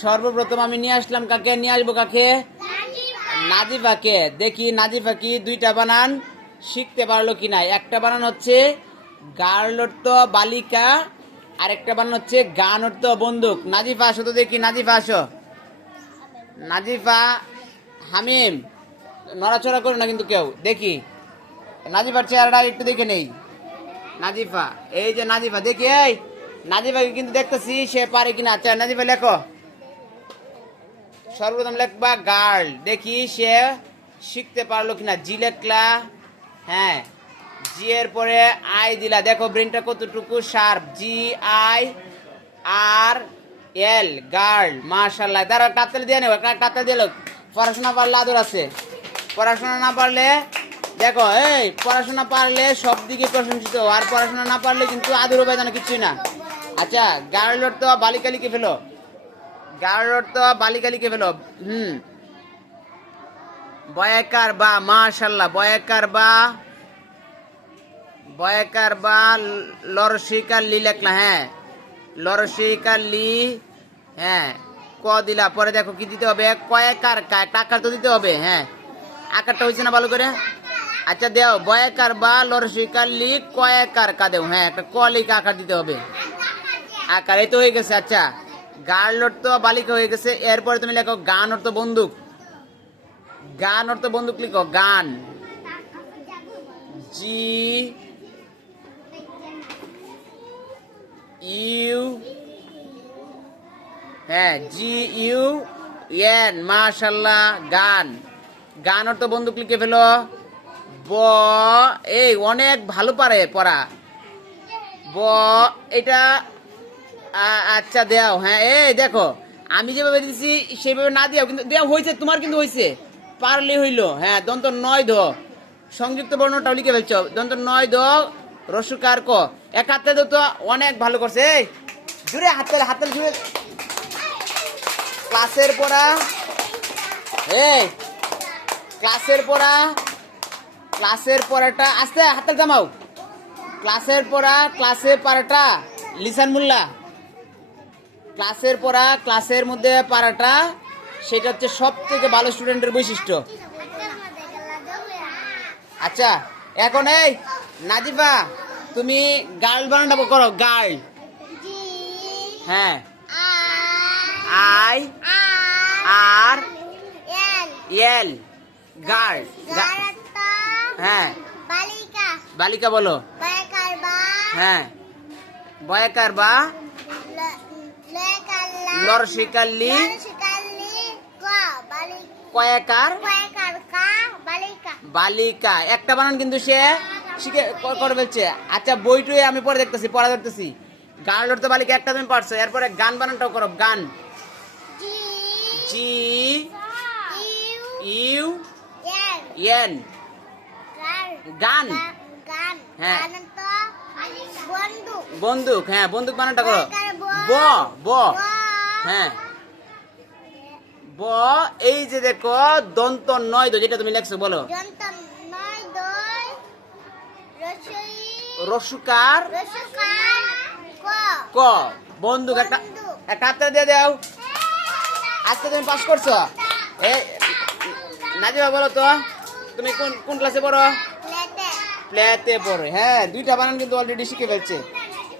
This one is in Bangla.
সর্বপ্রথম আমি নিয়ে আসলাম কাকে, নিয়ে আসবো কাকে, নাজিফাকে। দেখি নাজিফা কি দুইটা বানান শিখতে পারলো কিনা। একটা বানান হচ্ছে গার্ল অর্থ বালিকা, আর একটা বানান হচ্ছে গান অর্থ বন্দুক। নাজিফা আসো তো দেখি, নাজিফা আসো। নাজিফা, হামিম নড়াচড়া করো না কিন্তু কেউ। দেখি নাজিফার চেহারাটা একটু দেখে নেই। নাজিফা, এই যে নাজিফা, দেখি এই নাজিফাকে কিন্তু দেখতেছি সে পারে কিনা। আচ্ছা নাজিফা লেখো, সর্বপ্রথম লেখবা গার্ল, দেখি সে শিখতে পারলো কিনা। জি লেখলা, হ্যাঁ জি এর পরে আই দিলা, দেখো ব্রেনটা কতটুকু sharp. G I R L, girl, মাশাআল্লাহ। তারা কাতলে দিয়ে নেব, কাতলে দিয়ে লোক। পড়াশোনা পারলে আদর আছে, পড়াশোনা না পারলে দেখো, এই পড়াশোনা পারলে সব দিকে প্রশংসিত, আর পড়াশোনা না পারলে কিন্তু আদর উপায় জানা কিছুই না। আচ্ছা গার্ল অর্থ বালিকা লিখে ফেলো, গার্ল অর্থ বালিকা লিখে ফেলো। বয়াকার বা, মাশাআল্লাহ, বয়াকার বা, বয়াকার বা লরশিকার লি লেখলা, হ্যাঁ লরশিকার লি, হ্যাঁ ক দিলা। পরে দেখো কি দিতে হবে, কয়েকার কা, টাকার তো দিতে হবে, হ্যাঁ আকারটা হয়েছে না ভালো করে। আচ্ছা দেও, বয়াকার বা লরশিকার লি কয়েকার কা দেও, হ্যাঁ একটা ক লিখে আকার দিতে হবে, আকার। এই তো হয়ে গেছে। আচ্ছা গার্ল অর্থ বালিকা হয়ে গেছে। এরপরে তুমি লেখো গান অর্থ বন্দুক, গান অর্থ বন্দুক লিখো, গান, জি ইউ, হ্যাঁ জি ইউ এন, মাশাআল্লাহ, গান। গান অর্থ বন্দুক লিখে ফেলো। ব, এই অনেক ভালো পারে পড়া, ব এটা আচ্ছা দেও, হ্যাঁ এই দেখো আমি যেভাবে দিচ্ছি সেভাবে না দিও, কিন্তু দেওয়া হয়েছে তোমার, কিন্তু হয়েছে, পারলে হইলো। হ্যাঁ দন্ত নয় ধ, সংযুক্ত বর্ণটাও লিখে ফেলছ, দন্ত নয় ধ রসুকার ক। এক হাতে তো অনেক ভালো করছে, এই জুড়ে হাতে হাতে জুড়ে। ক্লাসের পড়া, এই ক্লাসের পড়া, ক্লাসের পড়াটা আস্তে হাতে জামাও। ক্লাসের পড়া, ক্লাসে পারাটা, লিসান মোল্লা। ক্লাসের পড়া, ক্লাসের মধ্যে পারাটা, সেটা হচ্ছে সব থেকে ভালো স্টুডেন্টের বৈশিষ্ট্য। আচ্ছা এখন এই নাজিফা তুমি গার্ল বানানটা করো, গার্ল, হ্যাঁ আই আর এল, গার্ল, হ্যাঁ বালিকা বলো, হ্যাঁ বয়াকার বা লরশিকাল্লি কয়াকার বালিকা। একটা বানান কিন্তু সে শিখে করে ফেলছে। আচ্ছা বইটুই আমি পরে দেখতেছি, পড়া দেখতেছি। গার্ল অর্থ বালিকা একটা তুমি পারছো, এরপরে গান বানানটাও করো, গান, জি ইউ এন, গান, হ্যাঁ বন্দুক, হ্যাঁ বন্দুক বানানটা করো, ব, ব, হ্যাঁ ব। এই যে দেখো দন্ত নয় দো, যেটা তুমি লেখছো বলো, রসুকার ক, বন্দুক। একটা একটা হাতটা দিয়ে দাও। আজকে তুমি পাস করছো। এই নাজিবা বলো তো তুমি কোন কোন ক্লাসে পড়ো? প্লেতে পড়ো, হ্যাঁ দুইটা বানান কিন্তু অলরেডি শিখে ফেলছে।